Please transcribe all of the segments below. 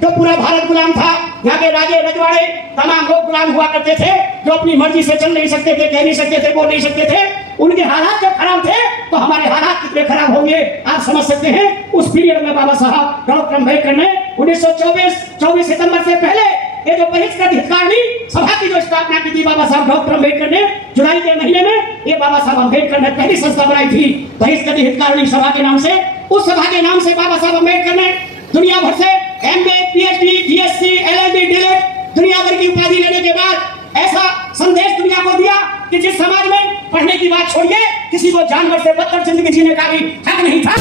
जो पूरा भारत गुलाम था, यहाँ के राजे रजवाड़े तमाम लोग गुलाम हुआ करते थे, जो अपनी मर्जी से चल नहीं सकते थे, कह नहीं सकते थे, बोल नहीं सकते थे। उनके हालात जब खराब थे तो हमारे हालात कितने खराब होंगे आप समझ सकते हैं। उस पीरियड में बाबा साहब डॉक्टर अम्बेडकर ने 1924 सितंबर से पहले ये जो बहिष्कृत हितकारिणी सभा की जो स्थापना की थी बाबा साहब डॉक्टर अम्बेडकर ने जुलाई के महीने में, ये बाबा साहब अम्बेडकर ने पहली संस्था बनाई थी बहिष्कृत हितकारिणी सभा के नाम से। उस सभा के नाम से बाबा साहब अम्बेडकर ने दुनिया भर से MA, PhD, GSC, LLB, DLitt दुनिया भर की उपाधि लेने के बाद ऐसा संदेश दुनिया को दिया कि जिस समाज में पढ़ने की बात छोड़िए, किसी को जानवर से बदतर जिंदगी जीने का भी हक नहीं था।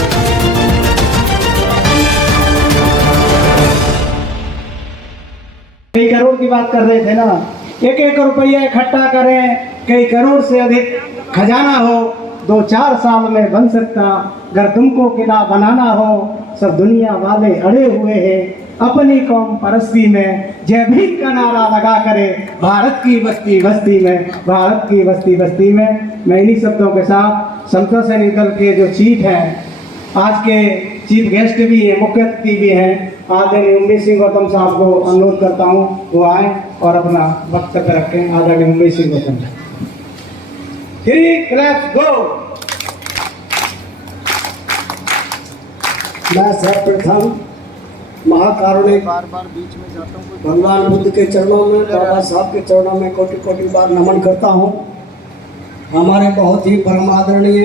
कई करोड़ की बात कर रहे थे ना, एक एक रुपया इकट्ठा करें, कई करोड़ से अधिक खजाना हो, 2-4 साल में बन सकता। अगर तुमको किला बनाना हो, सब दुनिया वाले अड़े हुए हैं अपनी कौम परस्ती में। जय भीम का नारा लगा करे भारत की बस्ती बस्ती में, भारत की बस्ती बस्ती में। मैं इन्हीं शब्दों के साथ समता सैनिक दल के जो चीफ हैं, आज के चीफ गेस्ट भी हैं, मुख्य अतिथि भी हैं, आदरणीय उमेश सिंह गौतम साहब को अनुरोध करता हूँ वो आए और अपना वक्तव्य रखें। आदरणीय उमेश सिंह गौतम। 3 क्लैप्स गो। मैं सर्वप्रथम महाकारुणिक भगवान बुद्ध के चरणों में, बाबा साहब के चरणों में कोटि कोटि बार नमन करता हूँ। हमारे बहुत ही परम आदरणीय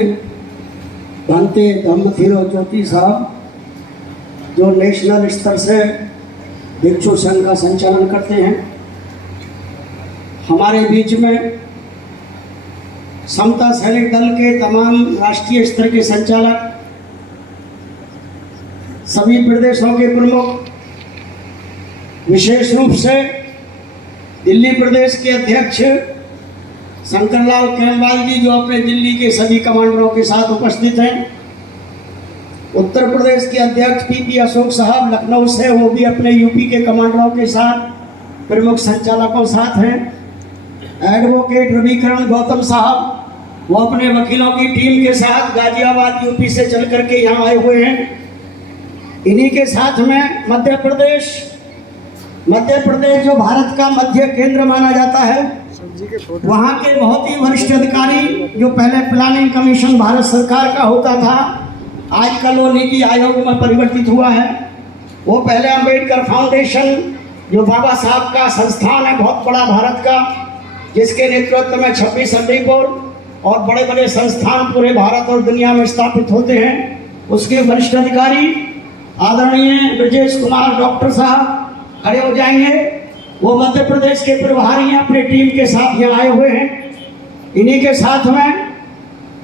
भंते धम्मथिरो ज्योति साहब, जो नेशनल स्तर से भिक्षु संघ का संचालन करते हैं, हमारे बीच में समता सैनिक दल के तमाम राष्ट्रीय स्तर के संचालक, सभी प्रदेशों के प्रमुख, विशेष रूप से दिल्ली प्रदेश के अध्यक्ष शंकरलाल केमवाल जी, जो अपने दिल्ली के सभी कमांडरों के साथ उपस्थित हैं। उत्तर प्रदेश के अध्यक्ष पीपी अशोक साहब लखनऊ से, वो भी अपने यूपी के कमांडरों के साथ प्रमुख संचालकों साथ हैं। एडवोकेट रविकरण गौतम साहब, वो अपने वकीलों की टीम के साथ गाजियाबाद यूपी से चल करके यहाँ आए हुए हैं। इन्हीं के साथ में मध्य प्रदेश जो भारत का मध्य केंद्र माना जाता है, वहाँ के बहुत ही वरिष्ठ अधिकारी, जो पहले प्लानिंग कमीशन भारत सरकार का होता था, आजकल वो नीति आयोग में परिवर्तित हुआ है। वो पहले अम्बेडकर फाउंडेशन, जो बाबा साहब का संस्थान है बहुत बड़ा भारत का, जिसके नेतृत्व में 26 अलीपुर और बड़े बड़े संस्थान पूरे भारत और दुनिया में स्थापित होते हैं, उसके वरिष्ठ अधिकारी आदरणीय ब्रजेश कुमार डॉक्टर साहब खड़े हो जाएंगे। वो मध्य प्रदेश के प्रभारी हैं, अपनी टीम के साथ यहाँ आए हुए हैं। इन्हीं के साथ में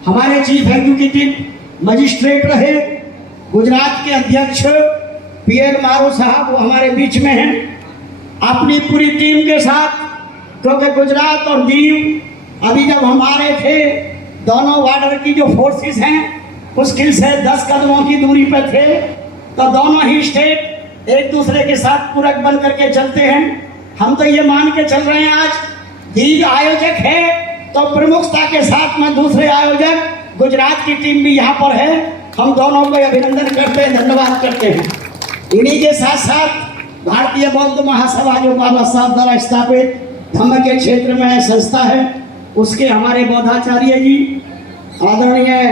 हमारे चीफ एग्जीक्यूटिव मजिस्ट्रेट रहे गुजरात के अध्यक्ष पीएल मारू साहब, वो हमारे बीच में हैं अपनी पूरी टीम के साथ। क्योंकि गुजरात और दीव अभी जब हम आ रहे थे, दोनों बॉर्डर की जो फोर्सेस हैं मुश्किल से 10 कदमों की दूरी पर थे, तो दोनों ही स्टेट एक दूसरे के साथ पूरक बन करके चलते हैं। हम तो ये मान के चल रहे हैं, आज दीव आयोजक है तो प्रमुखता के साथ में दूसरे आयोजक गुजरात की टीम भी यहाँ पर है। हम दोनों को अभिनंदन करते हैं, धन्यवाद करते हैं। इन्हीं के साथ साथ भारतीय बौद्ध महासभा, जो बाबा साहब द्वारा स्थापित धम्म के क्षेत्र में संस्था है, उसके हमारे बौद्धाचार्य जी, आदरणीय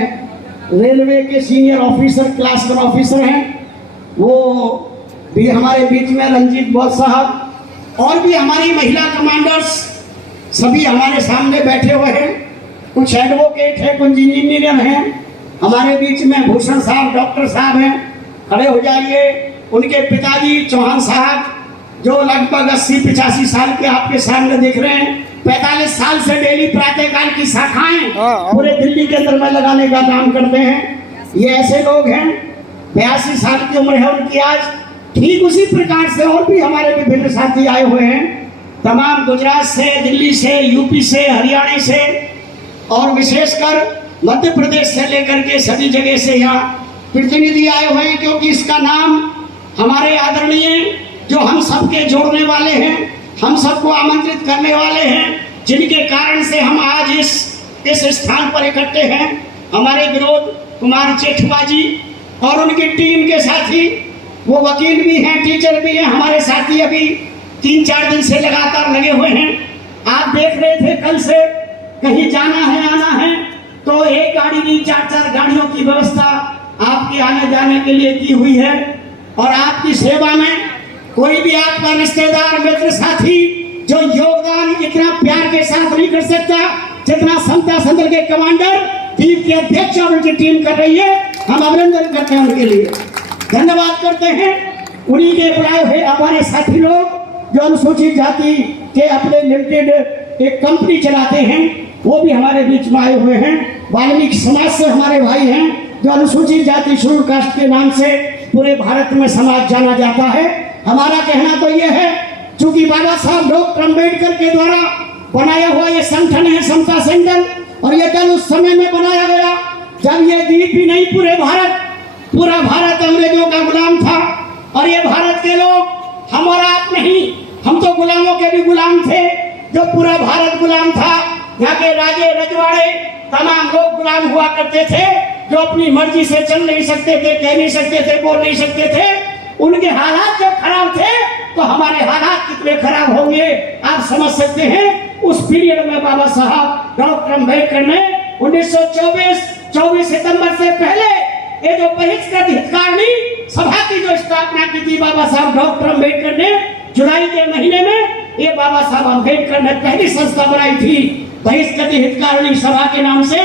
रेलवे के सीनियर ऑफिसर, क्लास 1 ऑफिसर हैं, वो भी हमारे बीच में, रंजीत बौद्ध साहब, और भी हमारी महिला कमांडर्स सभी हमारे सामने बैठे हुए हैं। कुछ एडवोकेट हैं, कुछ इंजीनियर हैं, हमारे बीच में भूषण साहब डॉक्टर साहब हैं, खड़े हो जाइए। उनके पिताजी चौहान साहब, जो लगभग 80-85 साल के आपके सामने देख रहे हैं, 45 साल से डेली प्रातःकाल की शाखाएं पूरे दिल्ली के अंदर में लगाने का काम करते हैं। ये ऐसे लोग हैं, 82 साल की उम्र है उनकी आज। ठीक उसी प्रकार से और भी हमारे विभिन्न साथी आए हुए हैं, तमाम गुजरात से, दिल्ली से, यूपी से, हरियाणा से और विशेषकर मध्य प्रदेश से लेकर के सभी जगह से यहाँ प्रतिनिधि आए हुए हैं। क्योंकि इसका नाम हमारे आदरणीय, जो हम सबके जोड़ने वाले हैं, हम सबको आमंत्रित करने वाले हैं, जिनके कारण से हम आज इस स्थान पर इकट्ठे हैं, हमारे विनोद कुमार जेठवा जी और उनकी टीम के साथी वो वकील भी हैं, टीचर भी हैं, हमारे साथी अभी 3-4 दिन से लगातार लगे हुए हैं। आप देख रहे थे कल से कहीं जाना है आना है तो एक गाड़ी नहीं 4-4 गाड़ियों की व्यवस्था आपके आने जाने के लिए की हुई है। और आपकी सेवा में कोई भी आपका रिश्तेदार मित्र साथी जो योगदान इतना प्यार के साथ नहीं कर सकता जितना समता संदल के कमांडर टीम के अध्यक्ष और उनकी टीम कर रही है। हम अभिनंदन करते हैं, उनके लिए धन्यवाद करते हैं। उन्हीं के बुलाए हुए हमारे साथी लोग जो अनुसूचित जाति के अपने लिमिटेड एक कंपनी चलाते हैं वो भी हमारे बीच में आए हुए हैं। वाल्मीकि समाज से हमारे भाई हैं जो अनुसूचित जाति शेड्यूल कास्ट के नाम से पूरे भारत में समाज जाना जाता है। हमारा कहना तो यह है, चूंकि बाबा साहब डॉक्टर अम्बेडकर के द्वारा बनाया हुआ ये संगठन है समता संदल, और ये दल उस समय में बनाया गया जब ये द्वीप ही नहीं पूरा भारत अंग्रेजों का गुलाम था। और ये भारत के लोग हम और आप नहीं, हम तो गुलामों के भी गुलाम थे। जो पूरा भारत गुलाम था, यहाँ के राजे रजवाड़े तमाम लोग गुलाम हुआ करते थे जो अपनी मर्जी से चल नहीं सकते थे, कह नहीं सकते थे, बोल नहीं सकते थे। उनके हालात जब खराब थे तो हमारे हालात कितने खराब होंगे आप समझ सकते हैं। उस पीरियड में बाबा साहब डॉक्टर अम्बेडकर ने 1924 सितंबर से पहले ये जो बहिष्कृत हितकारिणी सभा की जो स्थापना की थी बाबा साहब डॉक्टर अम्बेडकर ने जुलाई के महीने में, ये बाबा साहब अम्बेडकर ने पहली संस्था बनाई थी बहिष्कृत हितकारिणी सभा के नाम से।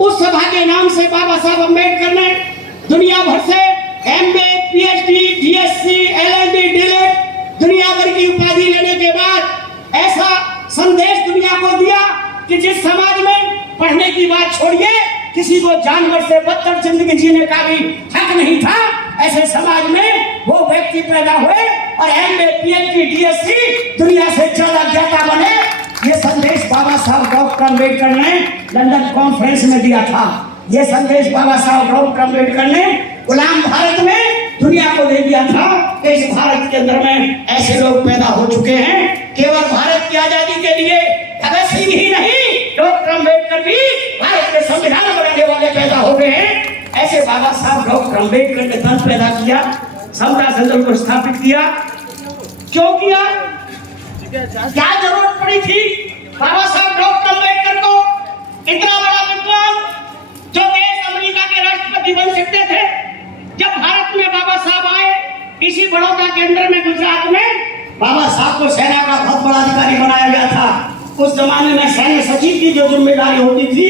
उस सभा के नाम से बाबा साहब अम्बेडकर ने दुनिया भर से MA, PhD, DSc, LLD, DLED दुनिया भर की उपाधि लेने के बाद ऐसा संदेश दुनिया को दिया कि जिस समाज में पढ़ने की बात छोड़िए किसी को जानवर से बदतर जिंदगी जीने का भी हक नहीं था, ऐसे समाज में वो व्यक्ति पैदा हुए और MA, PhD, DSc दुनिया से ज्यादा ज्ञाता बने। ये संदेश बाबा साहब डॉक्टर अम्बेडकर ने लंदन कॉन्फ्रेंस में दिया था। ये संदेश बाबा साहब डॉक्टर अम्बेडकर ने गुलाम भारत में दुनिया को दे दिया था कि इस भारत के अंदर में ऐसे लोग पैदा हो चुके हैं। केवल भारत की आजादी के लिए भगत सिंह ही नहीं, डॉक्टर अम्बेडकर भी भारत के संविधान बनाने वाले पैदा हो गए हैं। ऐसे बाबा साहब डॉक्टर अम्बेडकर ने दल पैदा किया, समता संदल को स्थापित किया। क्यों किया, क्या जरूरत पड़ी थी बाबा साहब डॉक्टर अम्बेडकर को? इतना बड़ा विद्वान जो देश अमेरिका के राष्ट्रपति बन सकते थे, जब भारत में बाबा साहब आए, इसी बड़ौदा के अंदर में गुजरात में बाबा साहब को सेना का बहुत बड़ा अधिकारी बनाया गया था। उस जमाने में सैन्य सचिव की जो जिम्मेदारी होती थी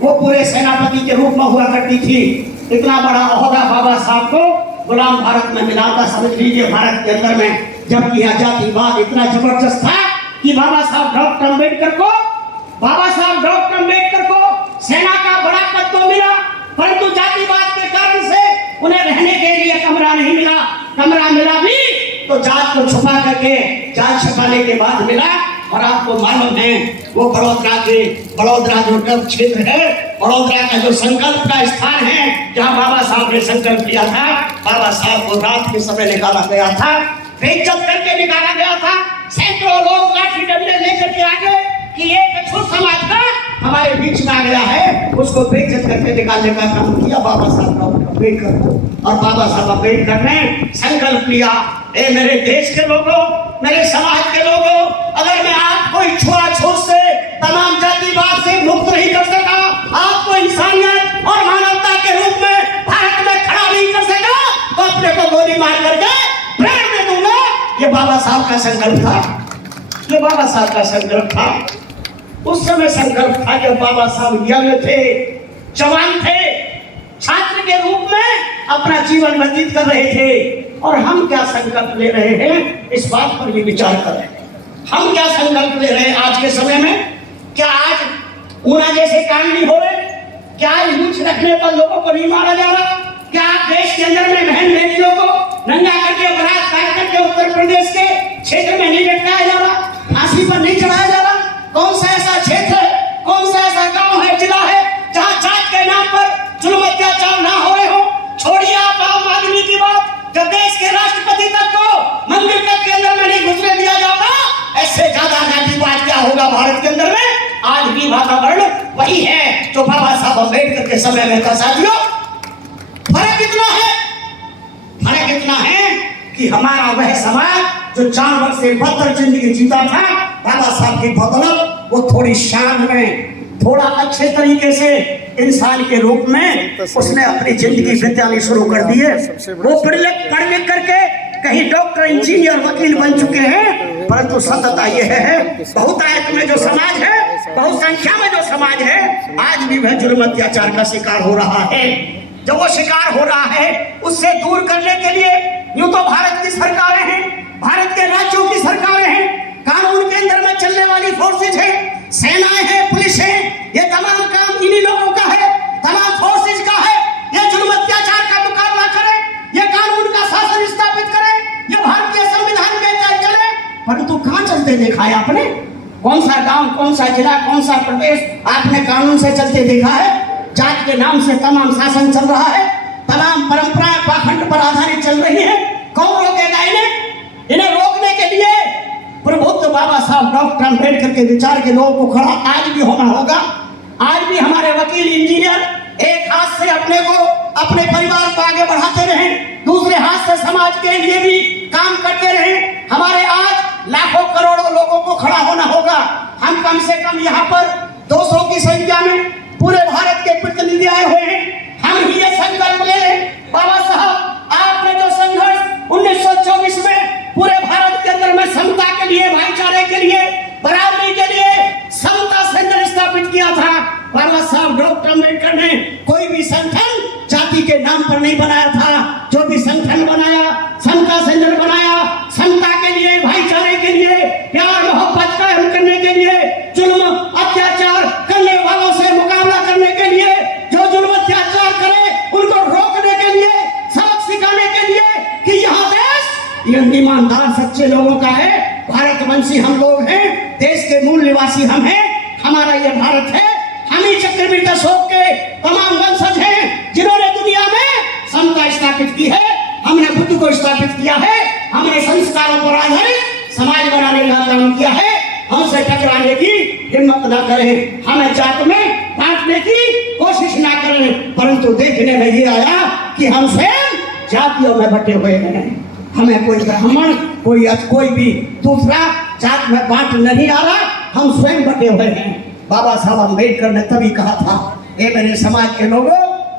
वो पूरे सेनापति के रूप में हुआ करती थी। इतना बड़ा ओहदा बाबा साहब को गुलाम भारत में मिला था। समझ लीजिए भारत के अंदर में जबकि आजादीवाद इतना जबरदस्त था कि बाबा साहब डॉक्टर अम्बेडकर को सेना का बड़ा पद तो मिला, परंतु जातिवाद के कारण से उन्हें रहने के लिए कमरा नहीं मिला। कमरा मिला भी तो जात को छुपा करके जात छुपाने के बाद मिला। और आपको मालूम है वो बड़ौदा जो डब क्षेत्र है, बड़ौदा का जो संकल्प का स्थान है जहाँ बाबा साहब ने संकल्प लिया था, बाबा साहब को रात के समय निकाला गया था, बेइज्जत करके निकाला गया था। सैकड़ों लोग लाठी डंडे लेकर के आगे कि एक छूत समाज का हमारे बीच में आ गया है, उसको बेइज्जत करके निकालने का काम किया बाबा साहब डॉक्टर अम्बेडकर को। और बाबा साहब अम्बेडकर ने संकल्प लिया, ए मेरे देश के लोगों, मेरे समाज के लोगों, अगर मैं आपको छुआछूत से तमाम जातिवाद से मुक्त नहीं कर सका, आपको इंसानियत और मानवता के रूप में भारत में खड़ा नहीं कर सका, तो अपने को गोली मार करके प्राण दे दूंगा। ये बाबा साहब का संकल्प था, ये बाबा साहब का संकल्प था। उस समय संकल्प था जब बाबा साहब यंग थे, जवान थे, छात्र के रूप में अपना जीवन व्यतीत कर रहे थे। और हम क्या संकल्प ले रहे हैं, इस बात पर भी विचार करें। हम क्या संकल्प ले रहे हैं आज के समय में? क्या आज ऊना जैसे कांड नहीं हो रहे? क्या आज लूट रखने पर लोगों को नहीं मारा जा रहा? क्या आप देश के अंदर में बहन बेटियों को नंगा करके बलात्कार करके उत्तर प्रदेश के क्षेत्र में नहीं लटकाया जा रहा, फांसी पर नहीं चढ़ाया जा रहा? कौन सा ऐसा क्षेत्र है, कौन सा ऐसा गांव है, जिला है जहां जात के नाम पर जुल्म अत्याचार ना हो रहे हो? छोड़िए आप आम आदमी की बात, जब देश के राष्ट्रपति तक को मंदिर तक के अंदर में नहीं घुसने दिया जाता, ऐसे ज्यादा जातिवाद क्या होगा भारत के अंदर में? आज भी वातावरण वही है जो बाबा साहब अम्बेडकर के समय में था। साथियों, फर्क इतना है कि हमारा वह समाज जो जानवर से बदतर जिंदगी जीता था, बाबा साहब की बदौलत वो थोड़ी शान में, थोड़ा अच्छे तरीके से इंसान के रूप में उसने अपनी जिंदगी बितानी शुरू कर दी है। वो पढ़ लिख करके कहीं डॉक्टर, इंजीनियर, वकील बन चुके हैं, परंतु सत्यता यह है बहुतायत में जो समाज है, बहुसंख्या में जो समाज है, आज भी वह जुल्म अत्याचार का शिकार हो रहा है। जब वो शिकार हो रहा है, उससे दूर करने के लिए यूं तो भारत की सरकारें हैं, भारत के राज्यों की सरकारें हैं, कानून के अंदर में चलने वाली फोर्सेज है, सेनाएं हैं, पुलिस है, ये तमाम काम इन्हीं लोगों का है, तमाम फोर्सेज का है। ये जुल्म अत्याचार का मुकाबला करें, ये कानून का शासन स्थापित करें, ये भारतीय संविधान के तहत चले, परंतु कहां चलते देखा है आपने? कौन सा गांव, कौन सा जिला, कौन सा प्रदेश आपने कानून से चलते देखा है? जात के नाम से तमाम शासन चल रहा है, तमाम परंपराएं पाखंड पर आधारित चल रही है। कौन रोकेगा इन्हें? इन्हें रोकने के लिए प्रबुद्ध बाबा साहब डॉक्टर अम्बेडकर के विचार के लोगों को खड़ा आज भी होना होगा। आज भी हमारे वकील, इंजीनियर एक हाथ से अपने को, अपने परिवार को आगे बढ़ाते रहे, दूसरे हाथ से समाज के लिए भी काम करते रहे। हमारे आज लाखों करोड़ों लोगों को खड़ा होना होगा। हम कम से कम यहाँ पर 200 की संख्या में पूरे भारत के प्रतिनिधि आए हुए हैं। हम ही ये संकल्प ले लें, बाबा साहब आपने जो संघर्ष 1924 में पूरे भारत के अंदर में समता के लिए, भाईचारे के लिए, बराबरी के लिए समता संघ स्थापित किया था, बाबा साहब डॉक्टर अम्बेडकर ने कोई भी संगठन जाति के नाम पर नहीं बनाया था। जो भी संगठन बनाया, समता संघ बनाया, समता के लिए, भाईचारे के लिए, प्यार मोहब्बत कायम करने के लिए, जुल्म अत्याचार करने वालों से मुकाबला करने के लिए, जो जुल्म अत्याचार करे उनको रोकने के लिए, सबक सिखाने के लिए कि यहाँ देश ये ईमानदार सच्चे लोगों का है, भारतवंशी हम लोग हैं, देश के मूल निवासी हम हैं, हमारा ये भारत है। हम ही चक्रवर्ती अशोक के तमाम वंशज हैं जिन्होंने दुनिया में समता स्थापित की है। हमने बुद्ध को स्थापित किया है, हमने संस्कारों पर आधारित समाज बनाने का काम किया है। हमसे टकराने की हिम्मत ना करें, हमें जात में बांटने की कोशिश ना करें, परंतु देखने में ये आया कि हम स्वयं जातियों में बटे हुए हैं। हमें कोई ब्राह्मण, कोई भी दूसरा जात में बांट नहीं आ रहा, हम स्वयं बटे हुए हैं। बाबा साहब अम्बेडकर ने तभी कहा था, ए मेरे समाज के लोगों,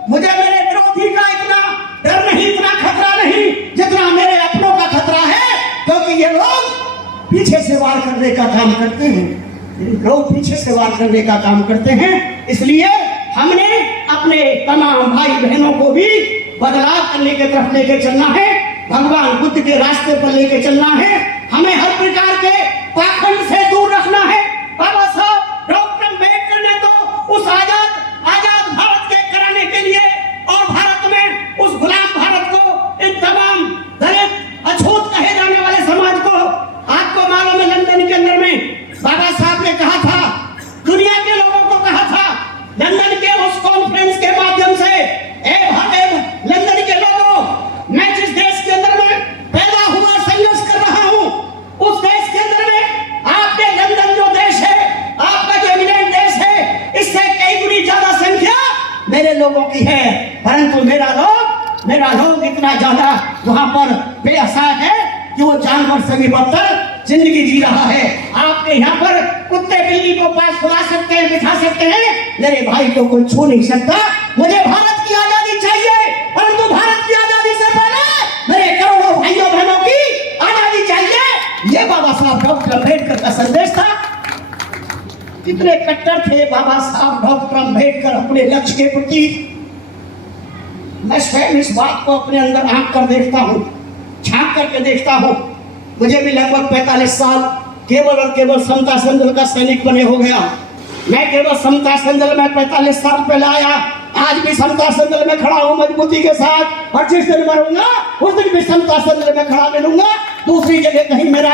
मुझे मेरे विरोधी का इतना डर नहीं, इतना खतरा नहीं जितना मेरे अपनों का खतरा है, क्योंकि ये लोग पीछे से वार करने का काम करते हैं, लोग पीछे से वार करने का काम करते हैं। इसलिए हमने अपने तमाम भाई बहनों को भी बदलाव करने की तरफ लेके चलना है, भगवान बुद्ध के रास्ते पर लेके चलना है। हमें हर प्रकार के पाखंड से दूर रखना है। बाबा साहब डॉक्टर अम्बेडकर ने तो उस आजाद भारत के कराने के लिए और भारत में उस गुलाम भारत को, इन तमाम दलित अछूत कहे जाने वाले समाज को, आपको मालूम है लंदन के अंदर में बाबा साहब ने कहा था, दुनिया के लोगों को कहा था, लंदन के उस कॉन्फ्रेंस के माध्यम से, लंदन के लोगों, मैं जिस देश के अंदर में पैदा हुआ, संघर्ष कर रहा हूं, उस देश के अंदर में आपके लंदन जो देश है, आपका जो इंग्लैंड देश है, इससे कई गुनी ज्यादा संख्या मेरे लोगों की है, परंतु मेरा लोग इतना ज्यादा वहां पर बेअसर है कि वो जानवर से भी बदतर जिंदगी जी रहा है। आपके यहाँ पर कुत्ते बिल्ली को पास खुला सकते हैं, बिठा सकते हैं, मेरे भाई को कोई छू नहीं सकता। मुझे भारत की आजादी चाहिए, परंतु भारत की आजादी से पहले मेरे करोड़ों भाइयों बहनों की आजादी चाहिए। ये बाबा साहब डॉक्टर अम्बेडकर का संदेश था। कितने कट्टर थे बाबा साहब डॉक्टर अम्बेडकर अपने लक्ष्य के प्रति। मैं स्वयं इस बात को अपने अंदर आंक कर देखता हूँ, झांक करके देखता हूँ। मुझे भी लगभग 45 साल केवल और केवल समता संघ का सैनिक बने हो गया। मैं केवल समता संघ में 45 साल पहले आया, आज भी समता संघ में खड़ा हूँ मजबूती के साथ, और जिस दिन मरूंगा उस दिन भी समता संघ में खड़ा मिलूंगा। दूसरी जगह कहीं मेरा